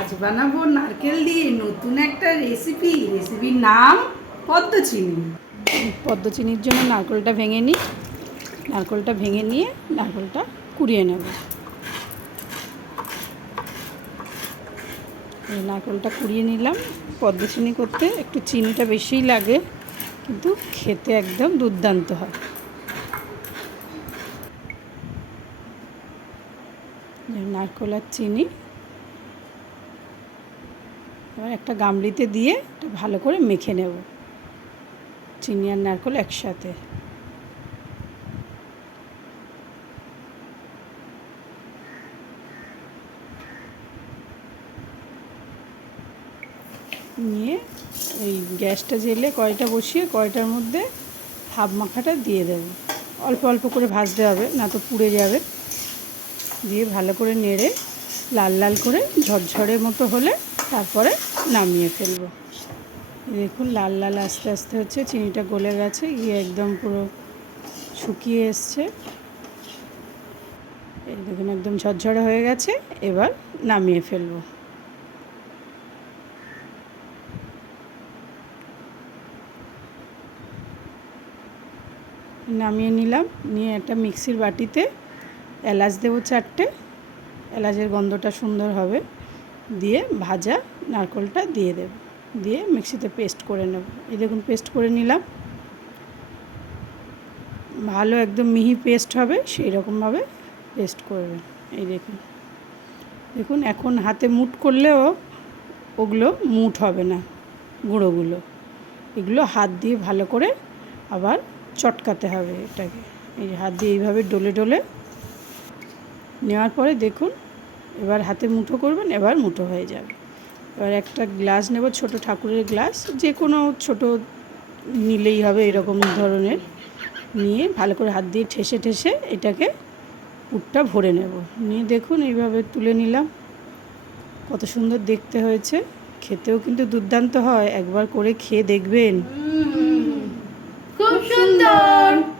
আজ বানাবো নারকেল দিয়ে নতুন একটা রেসিপি রেসিপির নাম পদ্ম চিনি পদ্ম চিনির জন্য নারকেলটা ভেঙে নিই। নারকেলটা ভেঙে নিয়ে নারকেলটা কুড়িয়ে নেব। নারকেলটা কুড়িয়ে নিলাম। পদ্ম চিনি করতে একটু চিনিটা বেশিই লাগে, কিন্তু খেতে একদম দুর্দান্ত হয়। নারকেল আর চিনি এবার একটা গামলিতে দিয়ে এটা ভালো করে মেখে নেব। চিনি আর নারকেল একসাথে। নিয়ে ওই গ্যাসটা জেলে কয়টা বসিয়ে কয়টার মধ্যে হাফ মাখাটা দিয়ে দেবে। অল্প অল্প করে ভাজতে হবে, না তো পুড়ে যাবে। দিয়ে ভালো করে নেড়ে লাল লাল করে ঝরঝরে মতো হলে তারপরে নামিয়ে ফেলব। দেখুন, লাল লাল আস্তে আস্তে হচ্ছে, চিনিটা গলে গেছে, গিয়ে একদম পুরো শুকিয়ে এসছে। এই দেখুন, একদম ঝরঝরে হয়ে গেছে, এবার নামিয়ে ফেলব। নামিয়ে নিলাম, নিয়ে একটা মিক্সির বাটিতে এলাচ দেবো চারটে, এলাচের গন্ধটা সুন্দর হবে। দিয়ে ভাজা নারকলটা দিয়ে দেব। দিয়ে মিক্সিতে পেস্ট করে নেব। এই দেখুন, পেস্ট করে নিলাম। ভালো একদম মিহি পেস্ট হবে, সেই রকমভাবে পেস্ট করবেন এই দেখুন। দেখুন, এখন হাতে মুট করলেও ওগুলো মুট হবে না, গুঁড়োগুলো। এগুলো হাত দিয়ে ভালো করে আবার চটকাতে হবে এটাকে। এই হাত দিয়ে এইভাবে ডলে ডলে। নেওয়ার পরে দেখুন এবার হাতে মুঠো করবেন, এবার মুঠো হয়ে যাবে। এবার একটা গ্লাস নেব, ছোট ঠাকুরের গ্লাস, যে কোনো ছোট নিলেই হবে এরকম ধরনের। নিয়ে ভালো করে হাত দিয়ে ঠেসে ঠেসে এটাকে পুরটা ভরে নেব। নিয়ে দেখুন এইভাবে তুলে নিলাম। কত সুন্দর দেখতে হয়েছে। খেতেও কিন্তু দুর্দান্ত হয়। একবার করে খেয়ে দেখবেন। খুব সুন্দর।